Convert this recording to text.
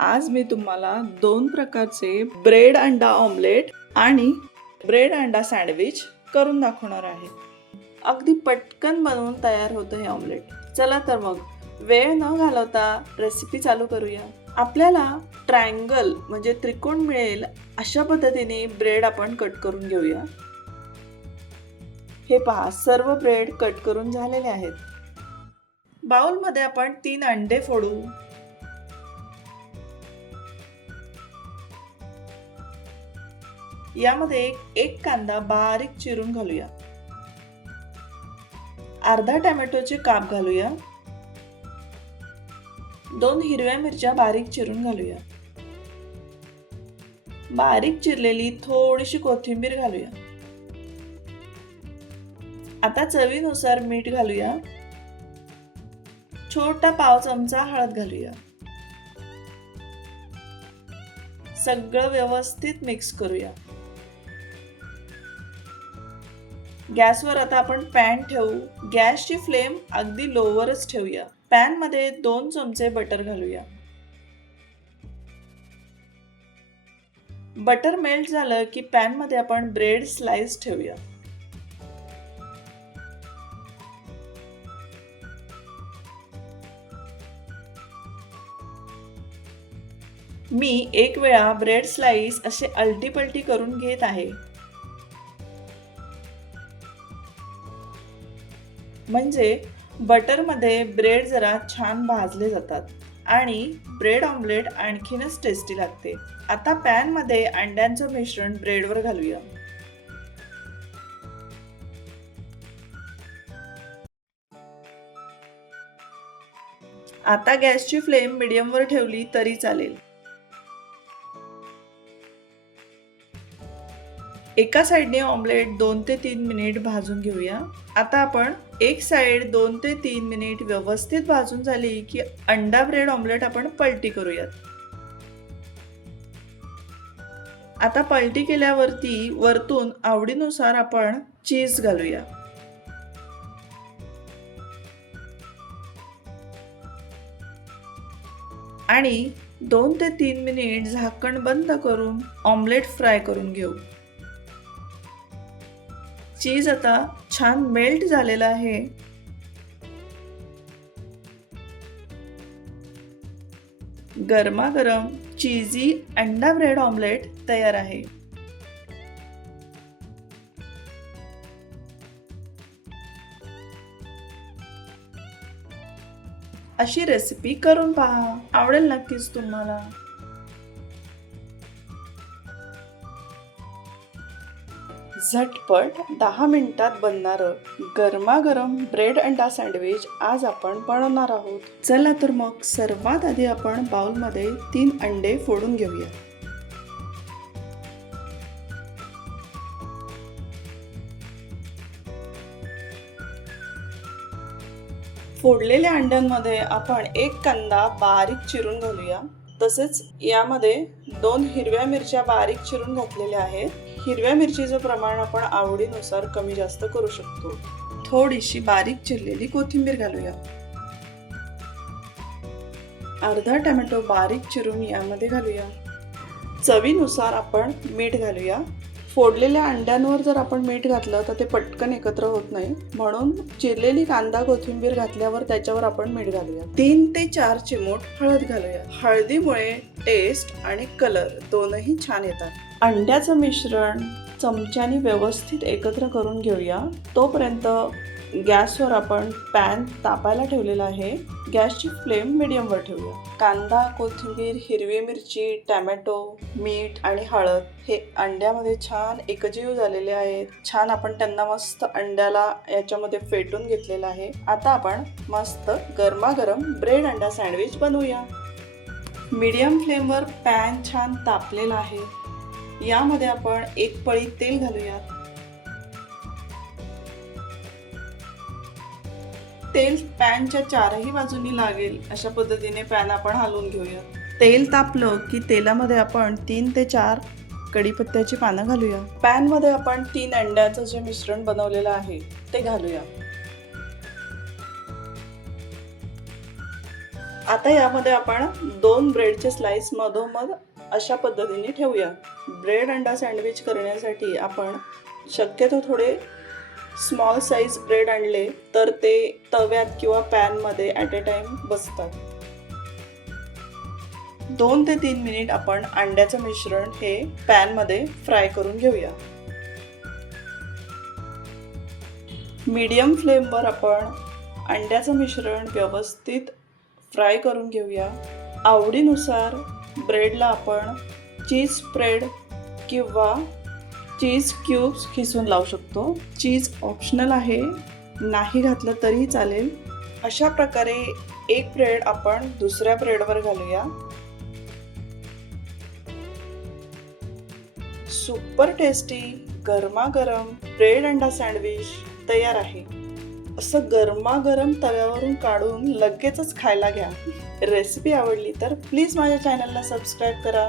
आज मी तुम्हाला दोन प्रकारचे ब्रेड अंडा ऑमलेट आणि ब्रेड अंडा सँडविच करून दाखवणार आहे. अगदी पटकन बनवून तयार होतं हे ऑमलेट. चला तर मग वेळ न घालवता रेसिपी चालू करूया. आपल्याला ट्रायंगल म्हणजे त्रिकोण मिळेल अशा पद्धतीने ब्रेड आपण कट करून घेऊया. हे पहा, सर्व ब्रेड कट करून झालेले आहेत. बाउलमध्ये आपण 3 अंडे फोडू. यामध्ये एक कांदा बारीक चिरून घालूया. अर्धा टोमॅटोचे काप घालूया. 2 हिरव्या मिरच्या बारीक चिरून घालूया. बारीक चिरलेली थोडीशी कोथिंबीर घालूया. आता चवीनुसार मीठ घालूया. छोटा पाव चमचा हळद घालूया. सगळं व्यवस्थित मिक्स करूया. गॅसवर आता आपण पॅन ठेवू. गॅसची फ्लेम अगदी लोवरच ठेवूया. पॅन मध्ये 2 चमचे बटर घालूया. बटर मेल्ट झालं की पॅन मध्ये आपण ब्रेड स्लाइस ठेवूया. मी एक वेळा ब्रेड स्लाइस असे अलटी-पलटी करून घेत आहे. म्हणजे बटरमध्ये ब्रेड जरा छान भाजले जातात आणि ब्रेड ऑमलेट आणखीनच टेस्टी लागते. आता पॅनमध्ये अंड्यांचं मिश्रण ब्रेडवर घालूया. आता गॅसची फ्लेम मीडियमवर ठेवली तरी चालेल. एका साइडने ऑमलेट 2 ते 3 मिनिट भाजून घेऊया. आता आपण एक साइड 2 ते 3 मिनिट व्यवस्थित भाजून झाली की अंडा ब्रेड ऑमलेट आपण पलटी करूयात. आता पलटी केल्यावरती वरतून आवडीनुसार आपण चीज घालूया. आणि 2 ते 3 मिनिट झाकण बंद करून ऑमलेट फ्राय करून घेऊ. चीज आता छान मेल्ट झालेला आहे. गरमागरम चीजी अंडा ब्रेड ऑमलेट तयार आहे. अशी रेसिपी करून पहा, आवडेल नक्कीच तुम्हाला. झटपट 10 मिनिटात बनणारं गरमागरम ब्रेड अंडा सँडविच आज आपण बनवणार आहोत. चला तर मग सर्वात आधी आपण बाउलमध्ये 3 अंडे फोडून घेऊया. फोडलेल्या अंड्यांमध्ये आपण एक कांदा बारीक चिरून घालूया. तसेच यामध्ये 2 हिरव्या मिरच्या बारीक चिरून घातलेल्या आहेत. हिरव्या मिरचीचं प्रमाण आपण आवडीनुसार कमी जास्त करू शकतो. थोडीशी बारीक चिरलेली कोथिंबीर घालूया. अर्धा टोमॅटो बारीक चिरून यामध्ये घालूया. चवीनुसार आपण मीठ घालूया. फोडलेल्या अंड्यांवर जर आपण मीठ घातलं तर ते पटकन एकत्र होत नाही, म्हणून चिरलेली कांदा कोथिंबीर घातल्यावर त्याच्यावर आपण मीठ घालूया. 3 ते 4 चिमूट हळद घालूया. हळदीमुळे टेस्ट आणि कलर दोनही छान येतात. अंड्याचं मिश्रण चमच्याने व्यवस्थित एकत्र करून घेऊया. तोपर्यंत गॅसवर आपण पॅन तापायला ठेवलेला आहे. गॅसची फ्लेम मीडियमवर ठेवूया. कांदा, कोथिंबीर, हिरवी मिरची, टोमॅटो, मीठ आणि हळद हे अंड्यामध्ये छान एकजीव झालेले आहेत. छान आपण त्यांना मस्त अंड्याला याच्यामध्ये फेटून घेतलेलं आहे. आता आपण मस्त गरमागरम ब्रेड अंडा सँडविच बनवूया. मीडियम फ्लेमवर पॅन छान तापलेला आहे. यामध्ये आपण एक पळी तेल घालूया. तेल पॅनच्या 4ही बाजूनी लागेल अशा पद्धतीने पॅन आपण हलवून घेऊया. तेल तापलं की तेलामध्ये आपण 3 ते 4 कढीपत्त्याची पानं घालूया. पॅन मध्ये आपण 3 अंड्याचं जे मिश्रण बनवलेलं आहे ते घालूया. आता यामध्ये आपण 2 ब्रेडचे स्लाइस मधोमध अशा पद्धतीने ठेवूया. ब्रेड अंडा सँडविच करण्यासाठी आपण शक्यतो थोडे स्मॉल साईज ब्रेड आणले तर ते तव्यात किंवा पॅनमध्ये ॲट अ टाइम बसतात. 2 ते 3 मिनिट आपण अंड्याचं मिश्रण हे पॅनमध्ये फ्राय करून घेऊया. मीडियम फ्लेमवर आपण अंड्याचं मिश्रण व्यवस्थित फ्राय करून घेऊया. आवडीनुसार ब्रेडला आपण चीज स्प्रेड किंवा चीज क्यूब्स खिसून लावू शकतो. चीज ऑप्शनल आहे, नाही घातलं तरीही चालेल. अशा प्रकारे एक ब्रेड आपण दुसऱ्या ब्रेडवर घालूया. सुपर टेस्टी गरमागरम ब्रेड अंडा सँडविच तयार आहे. असं गरमागरम तव्यावरून काढून लगेचच खायला घ्या. रेसिपी आवडली तर प्लीज माझ्या चॅनलला सबस्क्राईब करा.